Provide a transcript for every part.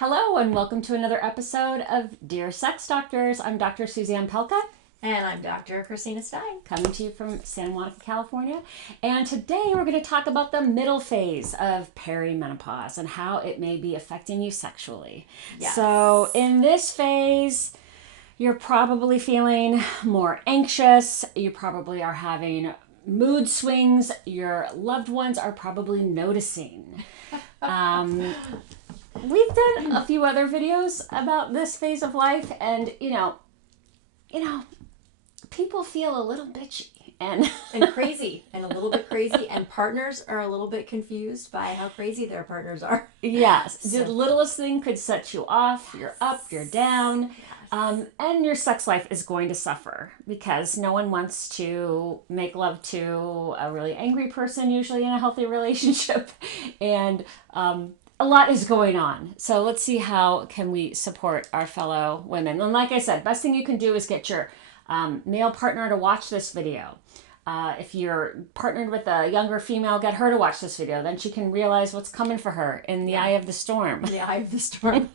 Hello and welcome to another episode of Dear Sex Doctors. I'm Dr. Suzanne Pelka. And I'm Dr. Christina Stein. Coming to you from Santa Monica, California. And today we're going to talk about the middle phase of perimenopause and how it may be affecting you sexually. Yes. So in this phase, you're probably feeling more anxious. You probably are having mood swings. Your loved ones are probably noticing. We've done a few other videos about this phase of life, and you know, people feel a little bitchy and crazy, and a little bit crazy, and partners are a little bit confused by how crazy their partners are. Yes, the littlest thing could set you off. Yes. You're up, you're down. Yes. And your sex life is going to suffer because no one wants to make love to a really angry person, usually in a healthy relationship, and a lot is going on. So let's see how can we support our fellow women. And like I said, best thing you can do is get your male partner to watch this video. If you're partnered with a younger female, get her to watch this video. Then she can realize what's coming for her in the eye of the storm. The eye of the storm.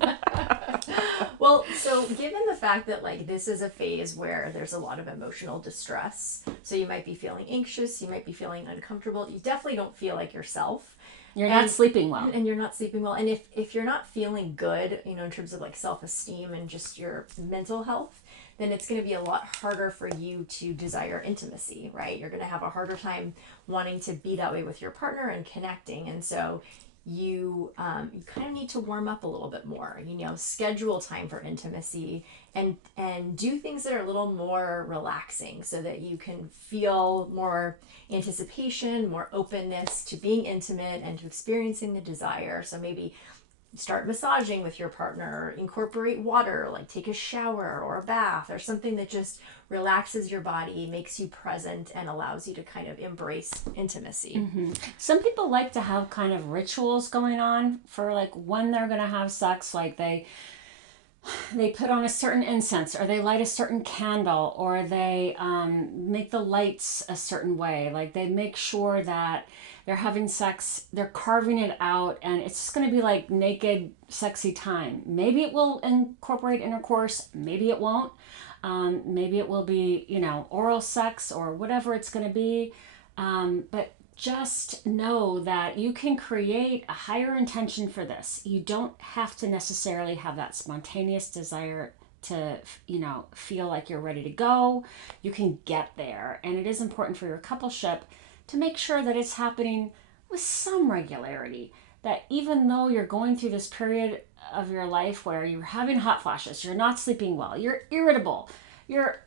Well, so given the fact that this is a phase where there's a lot of emotional distress, so you might be feeling anxious, you might be feeling uncomfortable, you definitely don't feel like yourself. You're not sleeping well. And you're not sleeping well. And if you're not feeling good, in terms of self-esteem and just your mental health, then it's going to be a lot harder for you to desire intimacy, right? You're going to have a harder time wanting to be that way with your partner and connecting. And so you kind of need to warm up a little bit more, schedule time for intimacy and do things that are a little more relaxing so that you can feel more anticipation, more openness to being intimate and to experiencing the desire. So maybe start massaging with your partner, incorporate water, take a shower or a bath or something that just relaxes your body, makes you present, and allows you to kind of embrace intimacy. Mm-hmm. Some people like to have kind of rituals going on for when they're going to have sex, they put on a certain incense or they light a certain candle or they make the lights a certain way. They make sure that they're having sex, they're carving it out, and it's just going to be naked, sexy time. Maybe it will incorporate intercourse, maybe it won't. Maybe it will be, oral sex or whatever it's going to be. But just know that you can create a higher intention for this. You don't have to necessarily have that spontaneous desire to, feel like you're ready to go. You can get there. And it is important for your coupleship to make sure that it's happening with some regularity. That even though you're going through this period of your life where you're having hot flashes, you're not sleeping well, you're irritable, you're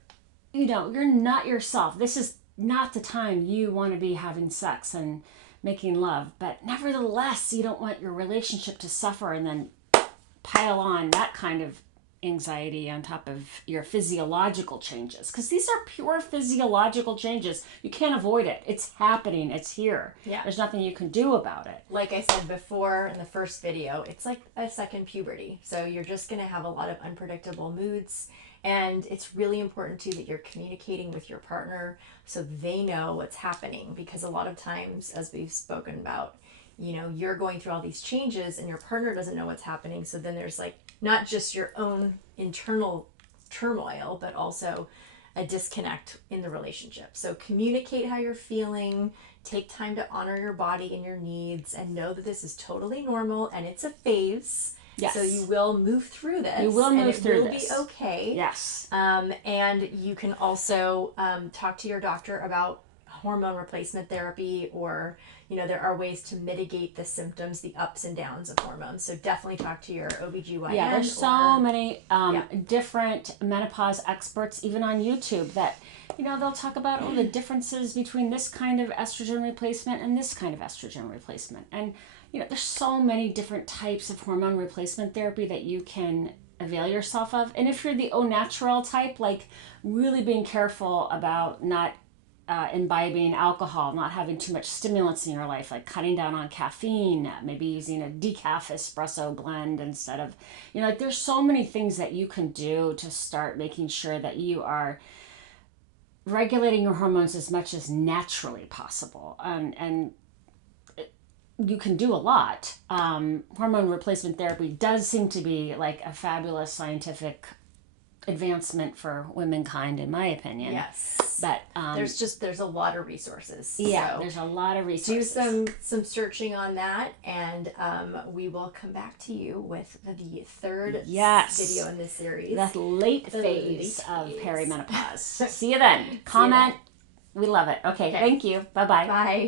not yourself. This is not the time you want to be having sex and making love. But nevertheless, you don't want your relationship to suffer and then pile on that kind of anxiety on top of your physiological changes, because these are pure physiological changes. You can't avoid it. It's happening. It's here. Yeah. There's nothing you can do about it. Like I said before in the first video, it's like a second puberty. So you're just going to have a lot of unpredictable moods. And it's really important too that you're communicating with your partner so they know what's happening, because a lot of times, as we've spoken about, you're going through all these changes and your partner doesn't know what's happening. So then there's not just your own internal turmoil, but also a disconnect in the relationship. So communicate how you're feeling, take time to honor your body and your needs, and know that this is totally normal and it's a phase. Yes. So you will move through this. You will move through this. This. It will be okay. Yes. And you can also talk to your doctor about hormone replacement therapy, or there are ways to mitigate the symptoms, the ups and downs of hormones. So definitely talk to your OB/GYN. Yeah, there's so many different menopause experts, even on YouTube, that they'll talk about the differences between this kind of estrogen replacement and this kind of estrogen replacement. And there's so many different types of hormone replacement therapy that you can avail yourself of. And if you're the au natural type, really being careful about not imbibing alcohol, not having too much stimulants in your life, cutting down on caffeine, maybe using a decaf espresso blend instead of, there's so many things that you can do to start making sure that you are regulating your hormones as much as naturally possible. And you can do a lot. Hormone replacement therapy does seem to be like a fabulous scientific advancement for womankind, in my opinion. Yes. But there's a lot of resources. Yeah, so there's a lot of resources. do some searching on that, and we will come back to you with the third video in this series. The late phase of perimenopause. See you then. Comment. We love it. Okay, thank you. Bye-bye. Bye.